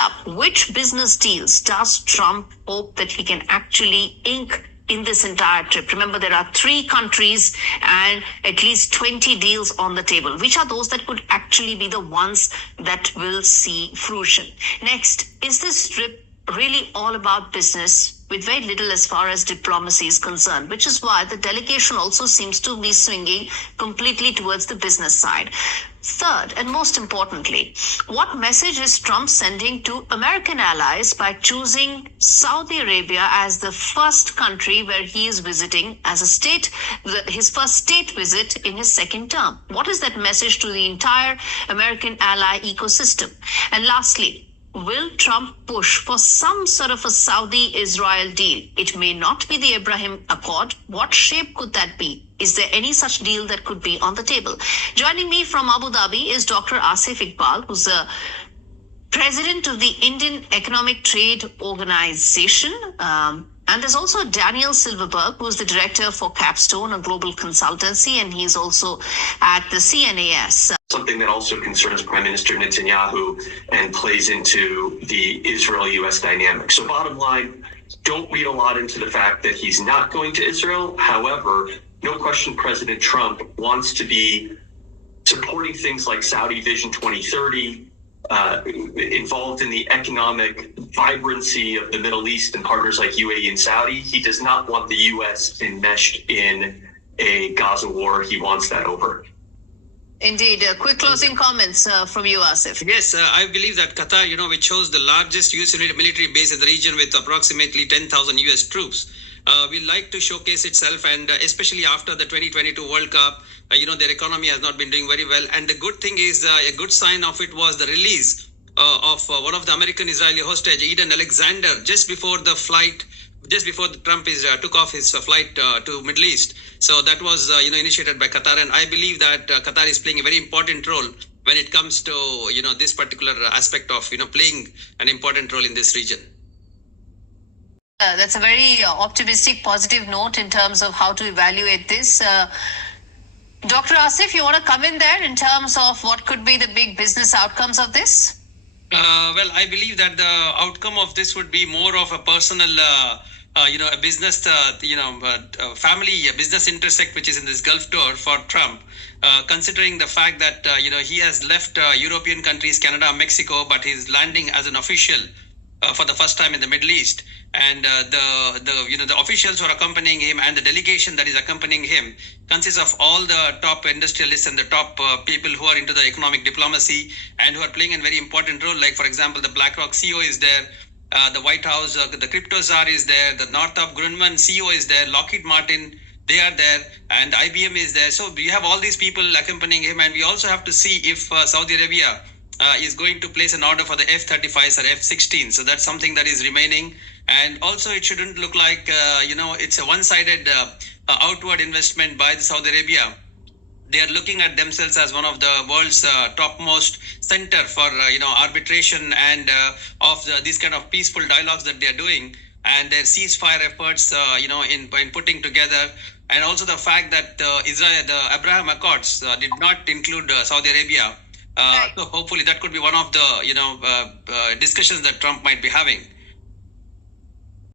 up, which business deals does Trump hope that he can actually ink in this entire trip? Remember, there are 3 countries and at least 20 deals on the table. Which are those that could actually be the ones that will see fruition? Next, is this trip really all about business with very little as far as diplomacy is concerned, which is why the delegation also seems to be swinging completely towards the business side. Third, and most importantly, what message is Trump sending to American allies by choosing Saudi Arabia as the first country where he is visiting as a state, his first state visit in his second term? What is that message to the entire American ally ecosystem? And lastly, will Trump push for some sort of a Saudi-Israel deal? It may not be the Abraham Accord. What shape could that be? Is there any such deal that could be on the table? Joining me from Abu Dhabi is Dr. Asif Iqbal, who's the president of the Indian Economic Trade Organization. And there's also Daniel Silverberg, who's the director for Capstone, a global consultancy, and he's also at the CNAS. Something that also concerns Prime Minister Netanyahu and plays into the Israel-U.S. dynamic. So bottom line, don't read a lot into the fact that he's not going to Israel. However, no question President Trump wants to be supporting things like Saudi Vision 2030, involved in the economic vibrancy of the Middle East and partners like UAE and Saudi. He does not want the U.S. enmeshed in a Gaza war. He wants that over. Indeed. Quick closing comments from you, Asif. Yes, I believe that Qatar, which shows the largest U.S. military base in the region with approximately 10,000 U.S. troops, will like to showcase itself, and especially after the 2022 World Cup, their economy has not been doing very well. And the good thing is, a good sign of it was the release of one of the American-Israeli hostage, Eden Alexander, just before Trump took off his flight to Middle East. So that was initiated by Qatar, and I believe that Qatar is playing a very important role when it comes to this particular aspect of playing an important role in this region. That's a very optimistic, positive note in terms of how to evaluate this. Dr. Asif, you want to come in there in terms of what could be the big business outcomes of this? Well, I believe that the outcome of this would be more of a personal, a business, family, a business intersect, which is in this Gulf tour for Trump, considering the fact that, he has left European countries, Canada, Mexico, but he's landing as an official for the first time in the Middle East. And the officials who are accompanying him and the delegation that is accompanying him consists of all the top industrialists and the top people who are into the economic diplomacy and who are playing a very important role. Like, for example, the BlackRock CEO is there, the White House, the crypto czar is there, the Northrop Grumman CEO is there, Lockheed Martin, they are there, and IBM is there. So we have all these people accompanying him, and we also have to see if Saudi Arabia is going to place an order for the F-35s or F-16. So that's something that is remaining. And also it shouldn't look like, it's a one-sided outward investment by the Saudi Arabia. They are looking at themselves as one of the world's topmost center for, arbitration and of these kind of peaceful dialogues that they are doing, and their ceasefire efforts, in putting together. And also the fact that the Abraham Accords did not include Saudi Arabia. So hopefully that could be one of the, discussions that Trump might be having.